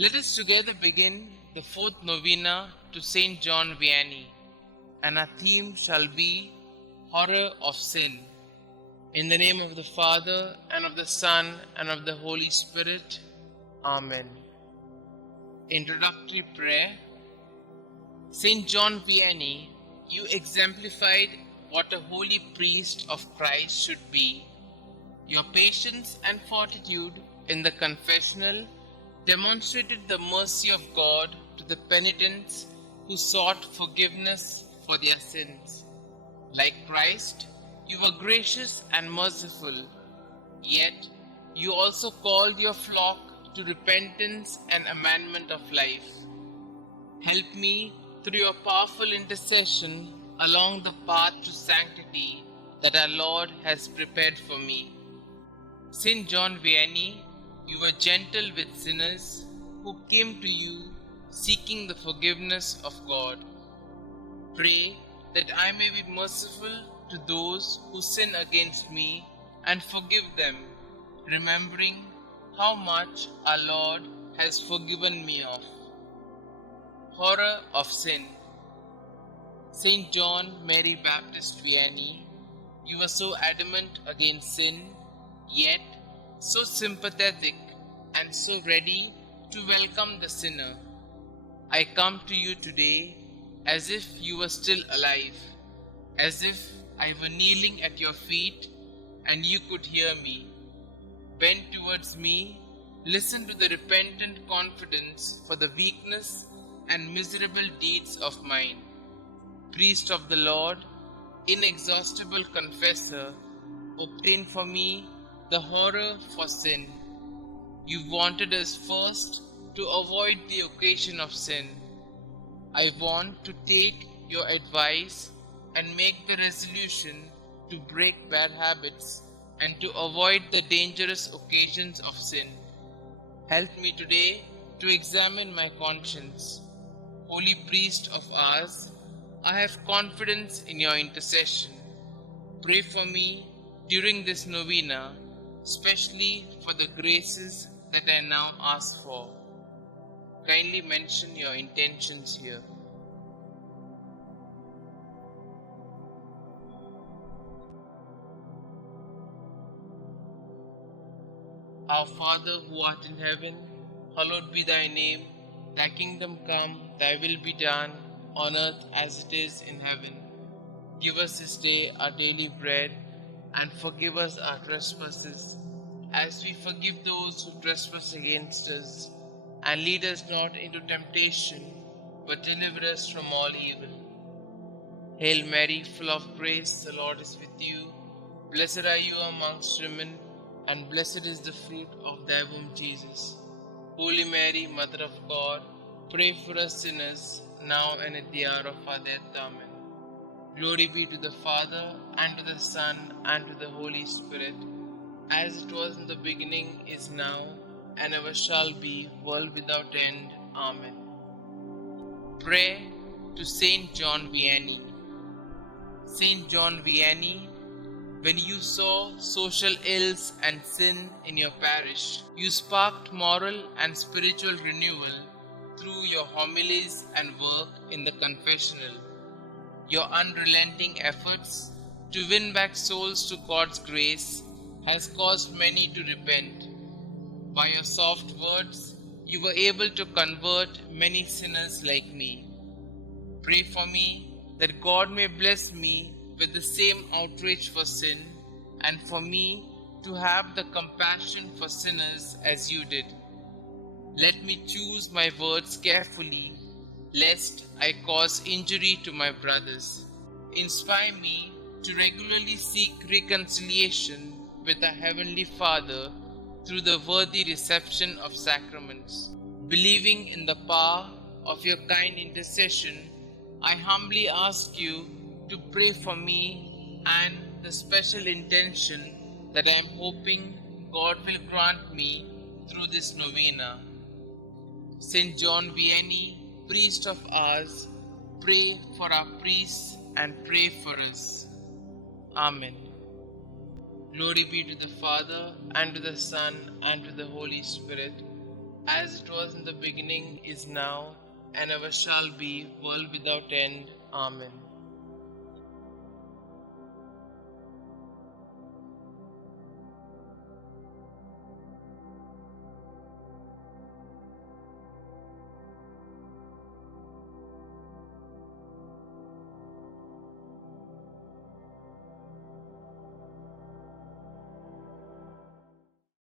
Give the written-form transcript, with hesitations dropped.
Let us together begin the fourth novena to St John Vianney, and our theme shall be Horror of Sin. In the name of the Father, and of the Son, and of the Holy Spirit. Amen. Introductory Prayer. St John Vianney, you exemplified what a holy priest of Christ should be. Your patience and fortitude in the confessional demonstrated the mercy of God to the penitents who sought forgiveness for their sins. Like Christ, you were gracious and merciful, yet you also called your flock to repentance and amendment of life. Help me through your powerful intercession along the path to sanctity that our Lord has prepared for me. St. John Vianney, you were gentle with sinners who came to you seeking the forgiveness of God. Pray that I may be merciful to those who sin against me and forgive them, remembering how much our Lord has forgiven me of. Horror of Sin. St. John Mary Vianney, you were so adamant against sin, yet so sympathetic and so ready to welcome the sinner. I come to you today as if you were still alive, as if I were kneeling at your feet and you could hear me. Bend towards me, listen to the repentant confidence for the weakness and miserable deeds of mine. Priest of the Lord, inexhaustible confessor, obtain for me the horror for sin. You wanted us first to avoid the occasion of sin. I want to take your advice and make the resolution to break bad habits and to avoid the dangerous occasions of sin. Help me today to examine my conscience. Holy priest of ours, I have confidence in your intercession. Pray for me during this novena, especially for the graces that I now ask for. Kindly mention your intentions here. Our Father who art in heaven, hallowed be thy name. Thy kingdom come, thy will be done, on earth as it is in heaven. Give us this day our daily bread, and forgive us our trespasses, as we forgive those who trespass against us. And lead us not into temptation, but deliver us from all evil. Hail Mary, full of grace, the Lord is with you. Blessed are you amongst women, and blessed is the fruit of thy womb, Jesus. Holy Mary, Mother of God, pray for us sinners, now and at the hour of our death. Amen. Glory be to the Father, and to the Son, and to the Holy Spirit, as it was in the beginning, is now, and ever shall be, world without end. Amen. Prayer to St. John Vianney. St. John Vianney, when you saw social ills and sin in your parish, you sparked moral and spiritual renewal through your homilies and work in the confessional. Your unrelenting efforts to win back souls to God's grace has caused many to repent. By your soft words, you were able to convert many sinners like me. Pray for me that God may bless me with the same outrage for sin, and for me to have the compassion for sinners as you did. Let me choose my words carefully, lest I cause injury to my brothers. Inspire me to regularly seek reconciliation with our Heavenly Father through the worthy reception of sacraments. Believing in the power of your kind intercession, I humbly ask you to pray for me and the special intention that I am hoping God will grant me through this novena. St. John Vianney, priest of ours, pray for our priests and pray for us. Amen. Glory be to the Father, and to the Son, and to the Holy Spirit, as it was in the beginning, is now, and ever shall be, world without end. Amen.